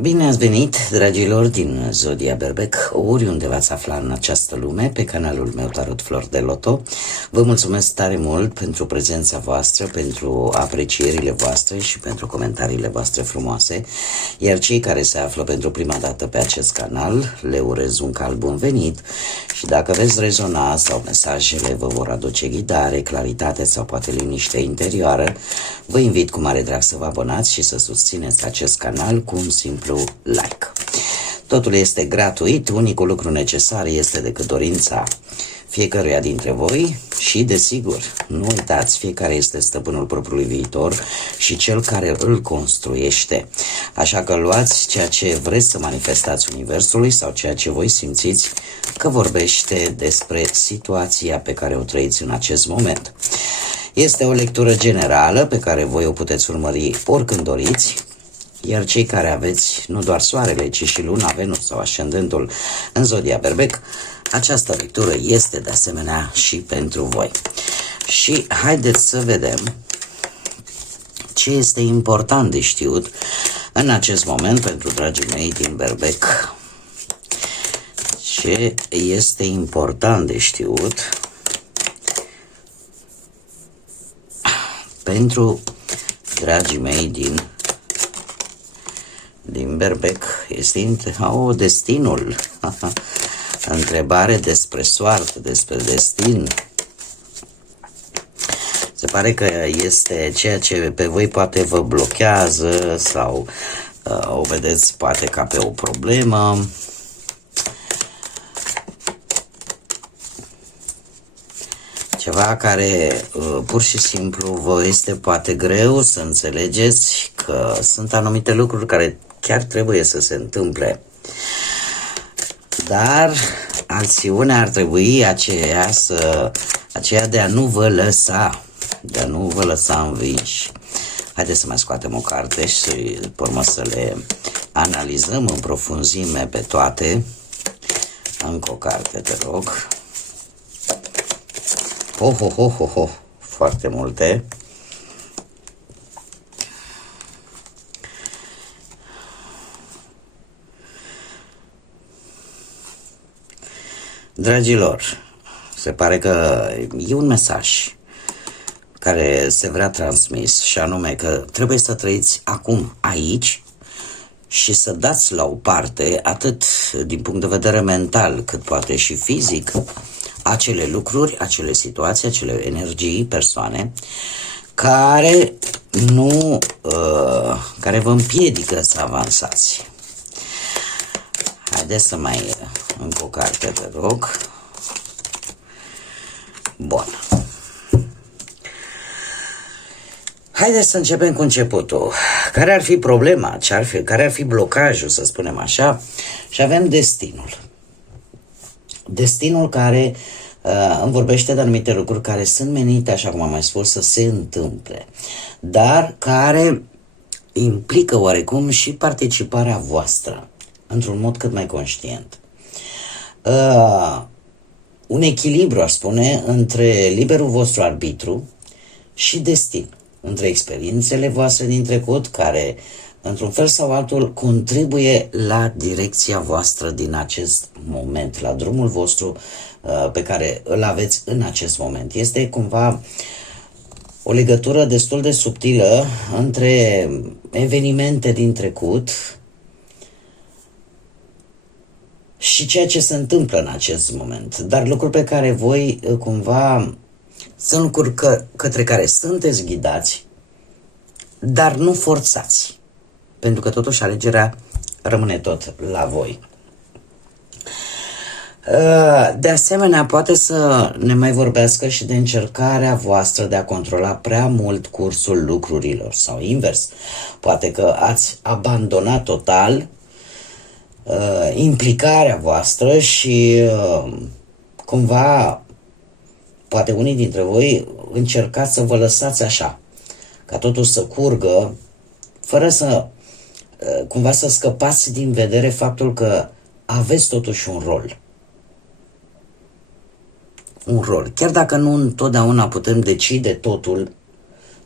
Bine ați venit, dragilor din Zodia Berbec, oriunde v-ați afla în această lume, pe canalul meu Tarot Flor de Loto. Vă mulțumesc tare mult pentru prezența voastră, pentru aprecierile voastre și pentru comentariile voastre frumoase. Iar cei care se află pentru prima dată pe acest canal, le urez un cald bun venit și dacă veți rezona sau mesajele vă vor aduce ghidare, claritate sau poate liniște interioară, vă invit cu mare drag să vă abonați și să susțineți acest canal cu un simplu like. Totul este gratuit, unicul lucru necesar este decât dorința fiecăruia dintre voi și, desigur, nu uitați, fiecare este stăpânul propriului viitor și cel care îl construiește. Așa că luați ceea ce vreți să manifestați universului sau ceea ce voi simțiți că vorbește despre situația pe care o trăiți în acest moment. Este o lectură generală pe care voi o puteți urmări oricând doriți, iar cei care aveți nu doar soarele, ci și luna, Venus sau ascendentul în Zodia Berbec, această lectură este de asemenea și pentru voi. Și haideți să vedem ce este important de știut în acest moment pentru dragii mei din Berbec. Ce este important de știut pentru dragii mei din Berbec este destinul. Întrebare despre soartă, despre destin. Se pare că este ceea ce pe voi poate vă blochează sau o vedeți poate ca pe o problemă. Ceva care pur și simplu vă este poate greu să înțelegeți că sunt anumite lucruri care chiar trebuie să se întâmple. Dar acțiunea ar trebui aceea de a nu vă lăsa, învinși. Haideți să mai scoatem o carte și urmă să le analizăm în profunzime pe toate. Încă o carte, te rog. Foarte multe. Dragilor, se pare că e un mesaj care se vrea transmis și anume că trebuie să trăiți acum, aici și să dați la o parte, atât din punct de vedere mental cât poate și fizic, acele lucruri, acele situații, acele energii, persoane care care vă împiedică să avansați. Haideți să mai încă o carte, te rog. Bun. Haideți să începem cu începutul. Care ar fi problema? Care ar fi blocajul, să spunem așa? Și avem destinul. Destinul care îmi vorbește de anumite lucruri care sunt menite, așa cum am mai spus, să se întâmple, dar care implică oarecum și participarea voastră, într-un mod cât mai conștient. Un echilibru, aș spune, între liberul vostru arbitru și destin, între experiențele voastre din trecut, care, într-un fel sau altul, contribuie la direcția voastră din acest moment, la drumul vostru pe care îl aveți în acest moment. Este cumva o legătură destul de subtilă între evenimente din trecut și ceea ce se întâmplă în acest moment. Dar lucruri pe care voi cumva sunt lucruri către care sunteți ghidați, dar nu forțați. Pentru că totuși alegerea rămâne tot la voi. De asemenea, poate să ne mai vorbească și de încercarea voastră de a controla prea mult cursul lucrurilor sau invers. Poate că ați abandonat total implicarea voastră și cumva, poate unii dintre voi încercați să vă lăsați așa, ca totul să curgă, fără să cumva să scăpați din vedere faptul că aveți totuși un rol. Un rol. Chiar dacă nu întotdeauna putem decide totul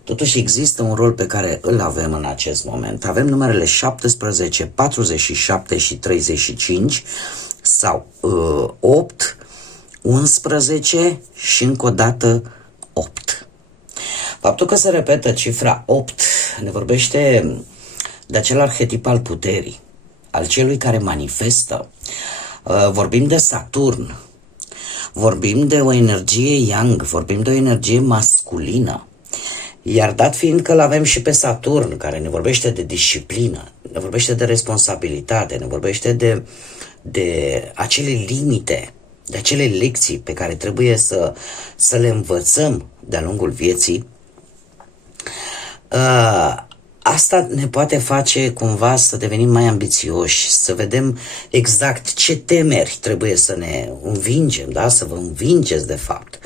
Totuși există un rol pe care îl avem în acest moment. Avem numerele 17, 47 și 35 sau 8, 11 și încă o dată 8. Faptul că se repetă cifra 8 ne vorbește de acel arhetip al puterii, al celui care manifestă. Vorbim de Saturn, vorbim de o energie yang, vorbim de o energie masculină. Iar dat fiind că l-avem și pe Saturn, care ne vorbește de disciplină, ne vorbește de responsabilitate, ne vorbește de acele limite, de acele lecții pe care trebuie să le învățăm de-a lungul vieții, asta ne poate face cumva să devenim mai ambițioși, să vedem exact ce temeri trebuie să ne învingem, da? Să vă învingeți de fapt,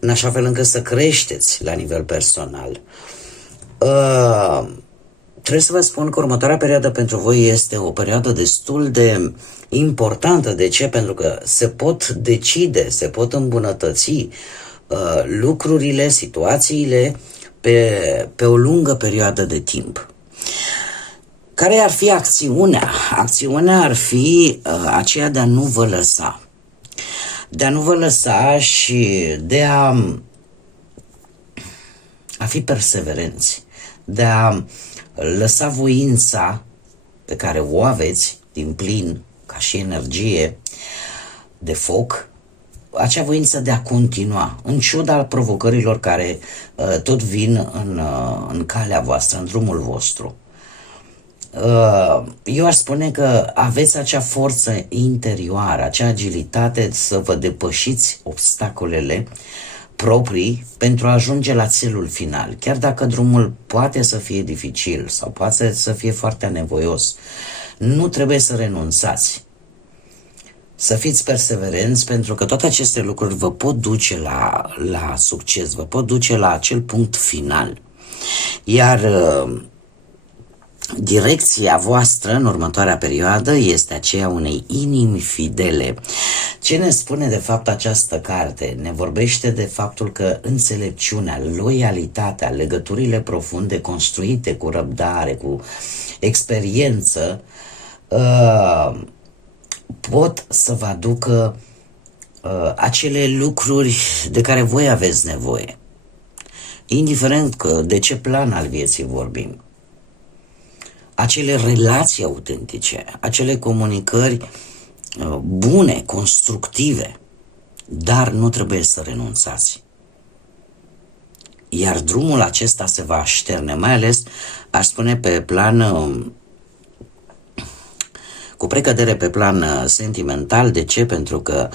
în așa fel încât să creșteți la nivel personal. Trebuie să vă spun că următoarea perioadă pentru voi este o perioadă destul de importantă. De ce? Pentru că se pot decide, se pot îmbunătăți lucrurile, situațiile pe o lungă perioadă de timp. Care ar fi acțiunea? Acțiunea ar fi aceea de a nu vă lăsa. De a nu vă lăsa și de a fi perseverenți. De a lăsa voința pe care o aveți din plin, ca și energie de foc, acea voință de a continua, în ciuda provocărilor care tot vin în calea voastră, în drumul vostru. Eu aș spune că aveți acea forță interioară, acea agilitate să vă depășiți obstacolele proprii pentru a ajunge la țelul final. Chiar dacă drumul poate să fie dificil sau poate să fie foarte anevoios, nu trebuie să renunțați. Să fiți perseverenți, pentru că toate aceste lucruri vă pot duce la succes, vă pot duce la acel punct final. Iar direcția voastră în următoarea perioadă este aceea unei inimi fidele. Ce ne spune de fapt această carte? Ne vorbește de faptul că înțelepciunea, loialitatea, legăturile profunde construite cu răbdare, cu experiență, pot să vă aducă acele lucruri de care voi aveți nevoie. Indiferent de ce plan al vieții vorbim. Acele relații autentice, acele comunicări bune, constructive, dar nu trebuie să renunțați. Iar drumul acesta se va așterne, mai ales, aș spune, pe plan, cu precădere pe plan sentimental. De ce? Pentru că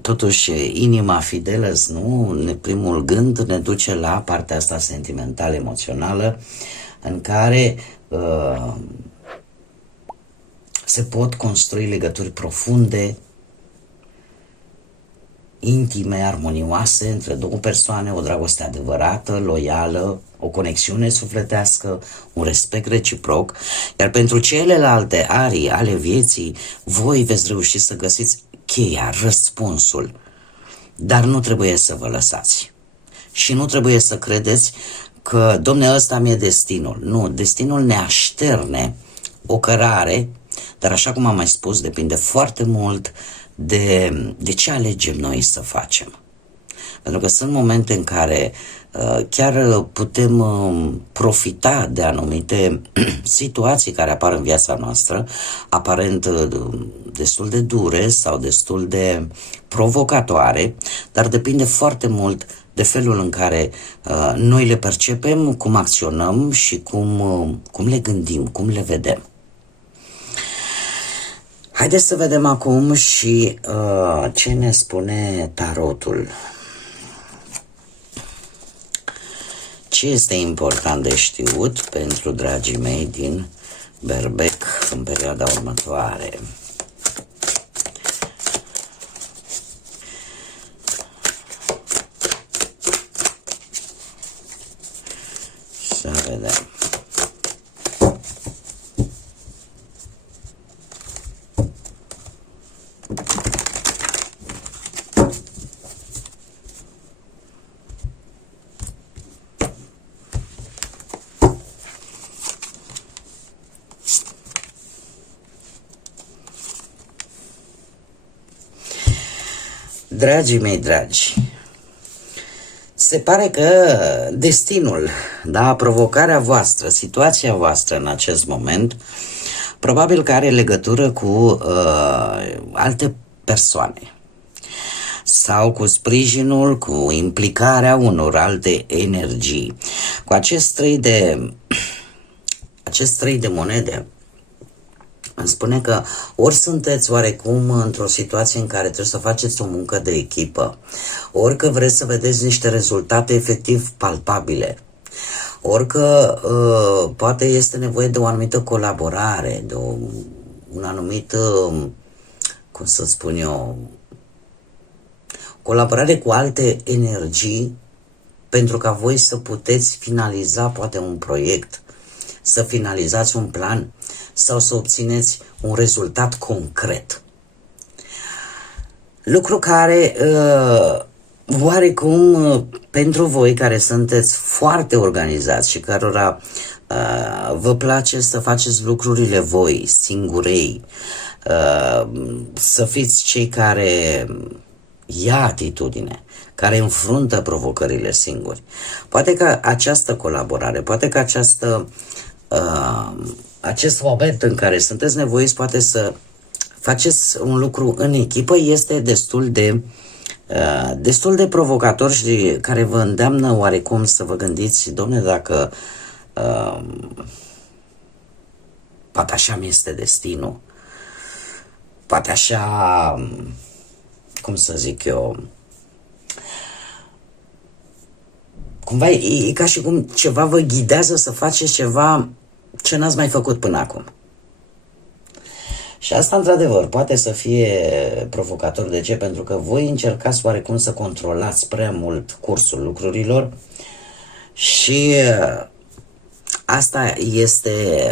totuși inima fidelă, nu? Primul gând ne duce la partea asta sentimentală, emoțională, în care se pot construi legături profunde, intime, armonioase între două persoane, o dragoste adevărată, loială, o conexiune sufletească, un respect reciproc. Iar pentru celelalte arii ale vieții, voi veți reuși să găsiți cheia, răspunsul. Dar nu trebuie să vă lăsați. Și nu trebuie să credeți că, domne, ăsta mi-e destinul. Nu, destinul ne așterne o cărare, dar așa cum am mai spus, depinde foarte mult de ce alegem noi să facem. Pentru că sunt momente în care chiar putem profita de anumite situații care apar în viața noastră, aparent destul de dure sau destul de provocatoare, dar depinde foarte mult de felul în care noi le percepem, cum acționăm și cum le gândim, cum le vedem. Haideți să vedem acum și ce ne spune tarotul. Ce este important de știut pentru dragii mei din Berbec în perioada următoare? Să vedem. Dragii mei dragi, se pare că destinul, da, provocarea voastră, situația voastră în acest moment, probabil că are legătură cu alte persoane sau cu sprijinul, cu implicarea unor alte energii. Cu acest trei de monede, îmi spune că ori sunteți oarecum într-o situație în care trebuie să faceți o muncă de echipă, ori că vreți să vedeți niște rezultate efectiv palpabile, ori că poate este nevoie de o anumită colaborare, de un anumit, cum să spun eu, colaborare cu alte energii pentru ca voi să puteți finaliza poate un proiect, să finalizați un plan sau să obțineți un rezultat concret. Lucru care, oarecum, pentru voi care sunteți foarte organizați și cărora vă place să faceți lucrurile voi, singurei, să fiți cei care ia atitudine, care înfruntă provocările singuri. Poate că această colaborare, poate că acest moment în care sunteți nevoiți poate să faceți un lucru în echipă este destul de provocator și care vă îndeamnă oarecum să vă gândiți, domne, dacă poate așa mi este destinul, poate așa, cum să zic eu, cumva e ca și cum ceva vă ghidează să faceți ceva ce n-ați mai făcut până acum. Și asta, într-adevăr, poate să fie provocator. De ce? Pentru că voi încercați oarecum să controlați prea mult cursul lucrurilor și asta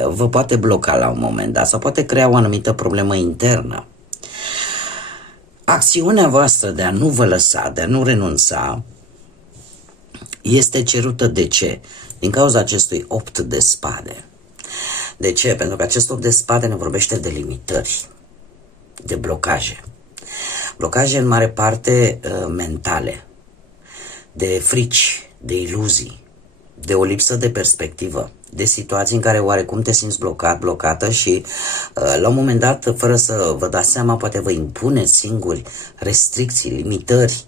vă poate bloca la un moment dat sau poate crea o anumită problemă internă. Acțiunea voastră de a nu vă lăsa, de a nu renunța, este cerută de ce? Din cauza acestui 8 de spade. De ce? Pentru că acest 8 de spade ne vorbește de limitări, de blocaje. Blocaje în mare parte mentale, de frici, de iluzii, de o lipsă de perspectivă, de situații în care oarecum te simți blocat, blocată și la un moment dat, fără să vă dați seama, poate vă impuneți singuri restricții, limitări.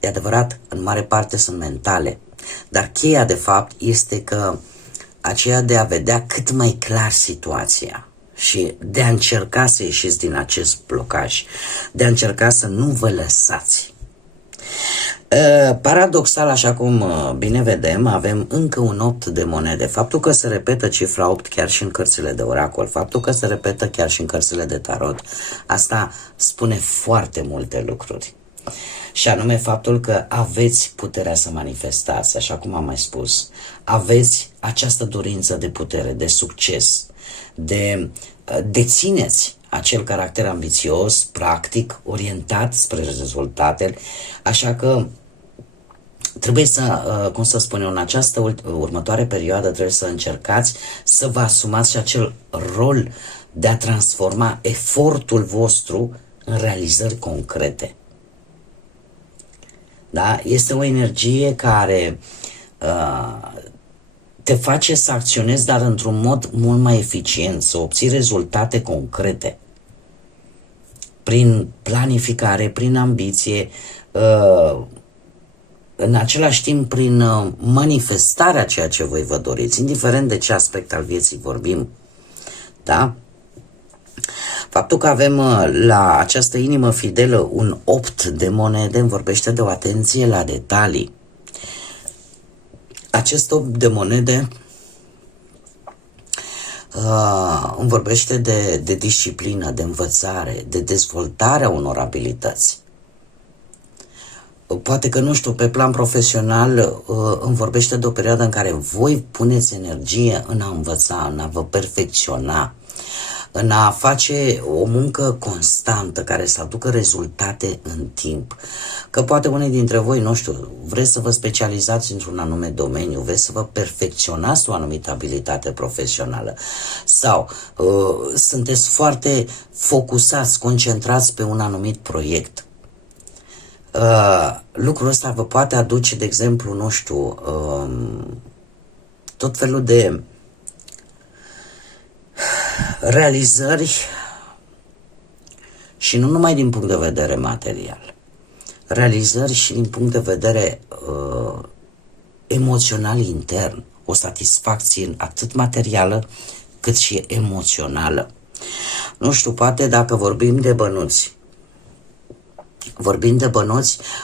E adevărat, în mare parte sunt mentale, dar cheia de fapt este că aceea de a vedea cât mai clar situația și de a încerca să ieșiți din acest blocaj, de a încerca să nu vă lăsați. Paradoxal, așa cum bine vedem, avem încă un 8 de monede. Faptul că se repetă cifra 8 chiar și în cărțile de oracol, faptul că se repetă chiar și în cărțile de tarot, asta spune foarte multe lucruri. Și anume faptul că aveți puterea să manifestați, așa cum am mai spus. Aveți această dorință de putere, de succes, de dețineți acel caracter ambițios, practic, orientat spre rezultate, așa că trebuie să, cum să spun eu, în această următoare perioadă trebuie să încercați să vă asumați și acel rol de a transforma efortul vostru în realizări concrete. Da? Este o energie care te face să acționezi, dar într-un mod mult mai eficient, să obții rezultate concrete. Prin planificare, prin ambiție, în același timp prin manifestarea ceea ce voi vă doriți, indiferent de ce aspect al vieții vorbim. Da? Faptul că avem la această inimă fidelă un 8 de monede îmi vorbește de o atenție la detalii. Acest 8 de monede îmi vorbește de disciplină, de învățare, de dezvoltarea unor abilități. Poate că, nu știu, pe plan profesional îmi vorbește de o perioadă în care voi puneți energie în a învăța, în a vă perfecționa, în a face o muncă constantă care să aducă rezultate în timp. Că poate unii dintre voi, nu știu, vreți să vă specializați într-un anume domeniu, vreți să vă perfecționați o anumită abilitate profesională sau sunteți foarte focusați, concentrați pe un anumit proiect. Lucrul ăsta vă poate aduce, de exemplu, nu știu, tot felul de realizări și nu numai din punct de vedere material, realizări și din punct de vedere emoțional intern, o satisfacție atât materială cât și emoțională. Nu știu, poate dacă vorbim de bănuți,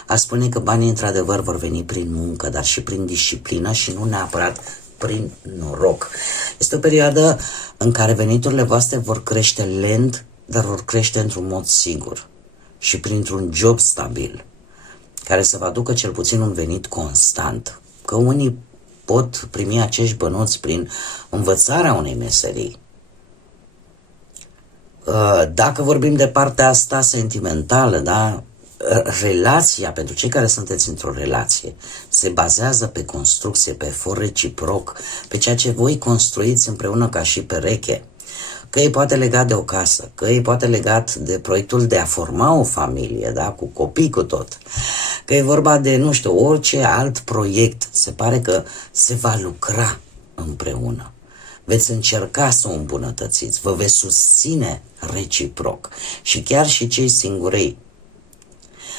aș spune că banii într-adevăr vor veni prin muncă, dar și prin disciplină și nu neapărat prin noroc. Este o perioadă în care veniturile voastre vor crește lent, dar vor crește într-un mod sigur și printr-un job stabil, care să vă aducă cel puțin un venit constant. Că unii pot primi acești bănuți prin învățarea unei meserii. Dacă vorbim de partea asta sentimentală, da? Relația, pentru cei care sunteți într-o relație, se bazează pe construcție, pe efort reciproc, pe ceea ce voi construiți împreună ca și pereche. Că e poate legat de o casă, că e poate legat de proiectul de a forma o familie, da? Cu copii, cu tot. Că e vorba de, nu știu, orice alt proiect, se pare că se va lucra împreună. Veți încerca să o îmbunătățiți, vă veți susține reciproc. Și chiar și cei singurei,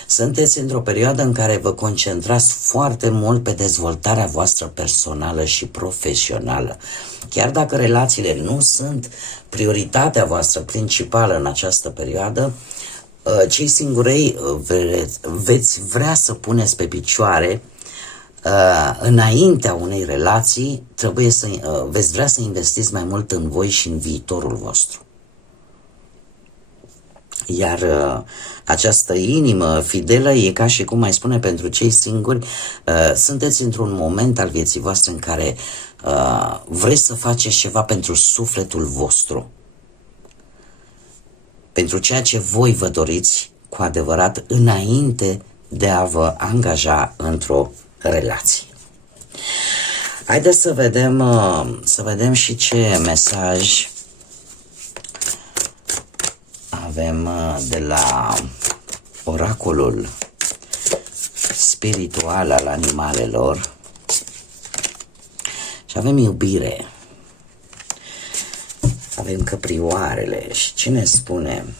sunteți într-o perioadă în care vă concentrați foarte mult pe dezvoltarea voastră personală și profesională. Chiar dacă relațiile nu sunt prioritatea voastră principală în această perioadă, cei singurei veți vrea să puneți pe picioare înaintea unei relații, veți vrea să investiți mai mult în voi și în viitorul vostru. Iar această inimă fidelă e ca și cum mai spune pentru cei singuri, sunteți într-un moment al vieții voastre în care vreți să faceți ceva pentru sufletul vostru, pentru ceea ce voi vă doriți cu adevărat înainte de a vă angaja într-o relație. Haideți să vedem și ce mesaj avem de la oracolul spiritual al animalelor. Și avem iubire. Avem căprioarele. Și cine spune?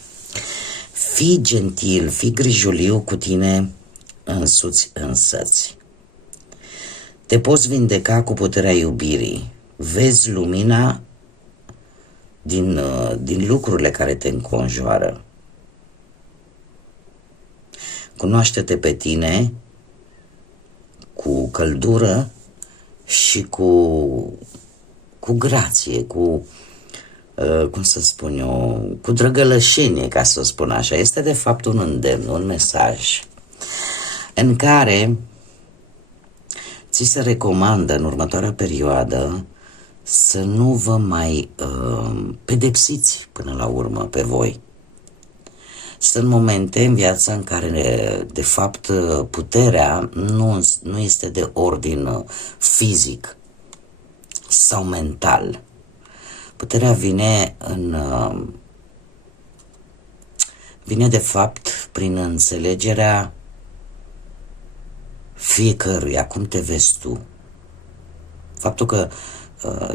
Fii gentil, fii grijuliu cu tine însuți însăți. Te poți vindeca cu puterea iubirii. Vezi lumina din lucrurile care te înconjoară. Cunoaște-te pe tine cu căldură și cu grație, cum să spun eu, cu drăgălășenie, ca să spun așa. Este de fapt un îndemn, un mesaj în care ți se recomandă în următoarea perioadă să nu vă mai pedepsiți până la urmă pe voi. Sunt momente în viața în care, de fapt, puterea nu este de ordin fizic sau mental. Puterea vine de fapt prin înțelegerea fiecăruia, cum te vezi tu. Faptul că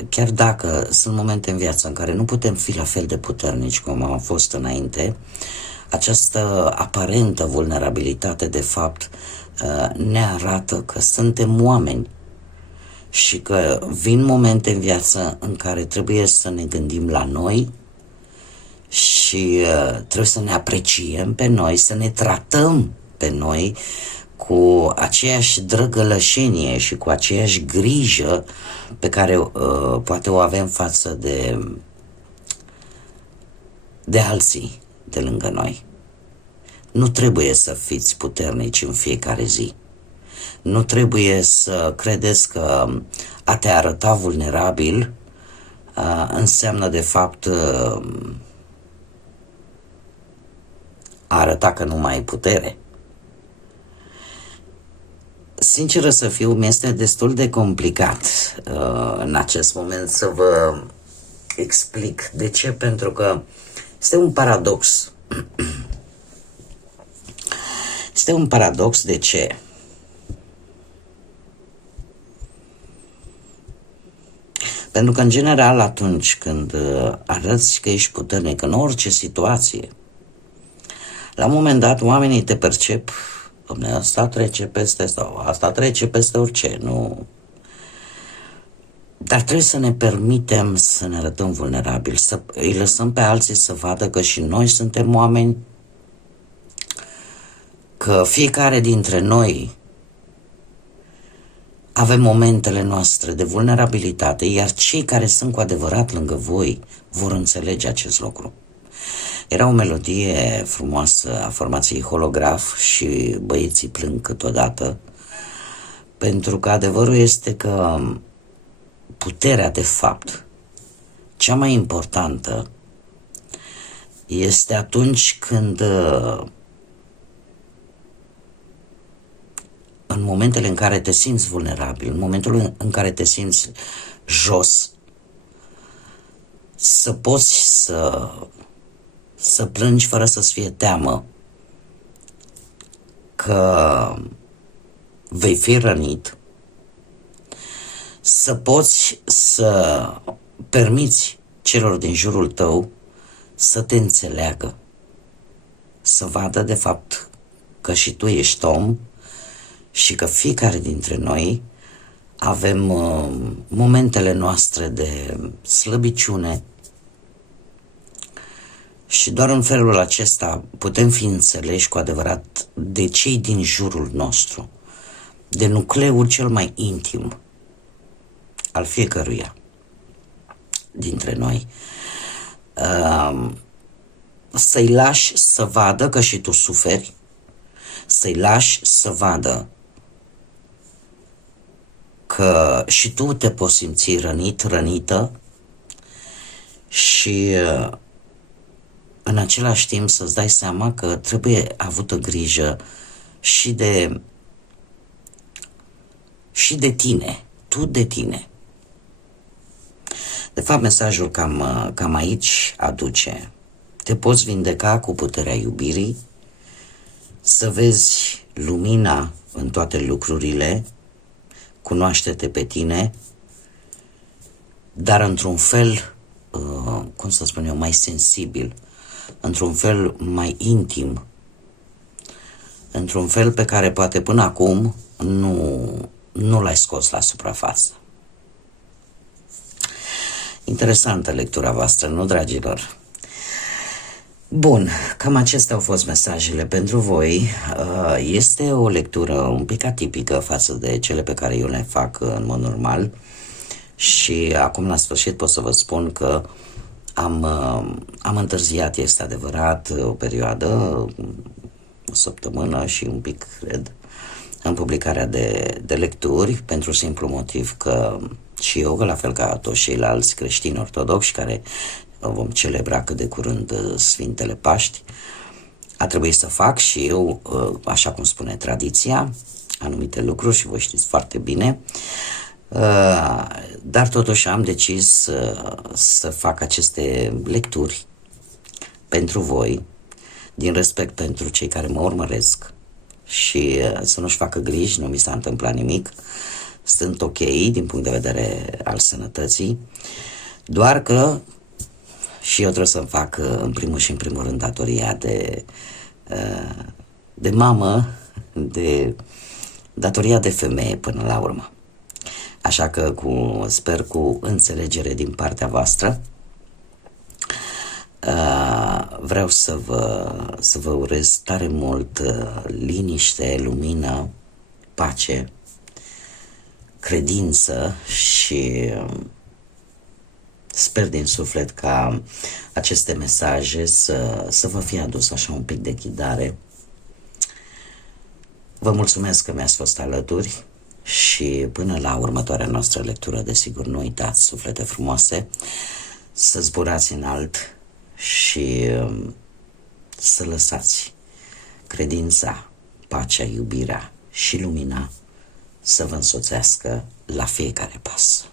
chiar dacă sunt momente în viață în care nu putem fi la fel de puternici cum am fost înainte, această aparentă vulnerabilitate de fapt ne arată că suntem oameni și că vin momente în viață în care trebuie să ne gândim la noi și trebuie să ne apreciem pe noi, să ne tratăm pe noi cu aceeași drăgălășenie și cu aceeași grijă pe care poate o avem față de alții de lângă noi. Nu trebuie să fiți puternici în fiecare zi. Nu trebuie să credeți că a te arăta vulnerabil înseamnă de fapt a arăta că nu mai ai putere. Sinceră să fiu, mi-este destul de complicat în acest moment să vă explic. De ce? Pentru că este un paradox. Este un paradox. De ce? Pentru că, în general, atunci când arăți că ești puternic în orice situație, la un moment dat oamenii te percep, dom'le, asta trece peste sau asta trece peste orice, nu. Dar trebuie să ne permitem să ne arătăm vulnerabili, să îi lăsăm pe alții să vadă că și noi suntem oameni, că fiecare dintre noi avem momentele noastre de vulnerabilitate, iar cei care sunt cu adevărat lângă voi vor înțelege acest lucru. Era o melodie frumoasă a formației Holograf și Băieții plâng câteodată, pentru că adevărul este că puterea, de fapt, cea mai importantă este atunci când, în momentele în care te simți vulnerabil, în momentul în care te simți jos, să poți să plângi fără să-ți fie teamă că vei fi rănit, să poți să permiți celor din jurul tău să te înțeleagă, să vadă de fapt că și tu ești om și că fiecare dintre noi avem momentele noastre de slăbiciune și doar în felul acesta putem fi înțeleși cu adevărat de cei din jurul nostru, de nucleul cel mai intim al fiecăruia dintre noi. Să-i lași să vadă că și tu suferi, să-i lași să vadă că și tu te poți simți rănit, rănită și în același timp să-ți dai seama că trebuie avută grijă și de tine, tu de tine. De fapt, mesajul cam aici aduce. Te poți vindeca cu puterea iubirii, să vezi lumina în toate lucrurile, cunoaște-te pe tine, dar într-un fel, cum să spun eu, mai sensibil, într-un fel mai intim, într-un fel pe care poate până acum nu l-ai scos la suprafață. Interesantă lectura voastră, nu, dragilor? Bun, cam acestea au fost mesajele pentru voi. Este o lectură un pic atipică față de cele pe care eu le fac în mod normal și acum la sfârșit pot să vă spun că am întârziat, este adevărat, o perioadă, o săptămână și un pic, cred, în publicarea de lecturi, pentru simplu motiv că și eu, la fel ca toți ceilalți creștini ortodoxi care vom celebra cât de curând Sfintele Paști, a trebuit să fac și eu, așa cum spune tradiția, anumite lucruri și voi știți foarte bine, dar totuși am decis să fac aceste lecturi pentru voi, din respect pentru cei care mă urmăresc și să nu-și facă griji, nu mi s-a întâmplat nimic, sunt ok din punct de vedere al sănătății, doar că și eu trebuie să-mi fac în primul și în primul rând datoria de mamă, de datoria de femeie până la urmă. Așa că sper cu înțelegere din partea voastră. Vreau să vă urez tare mult liniște, lumină, pace, credință și sper din suflet ca aceste mesaje să vă fie adus așa un pic de ghidare. Vă mulțumesc că mi-ați fost alături și până la următoarea noastră lectură, desigur, nu uitați, suflete frumoase, să zburați înalt și să lăsați credința, pacea, iubirea și lumina să vă însoțească la fiecare pas.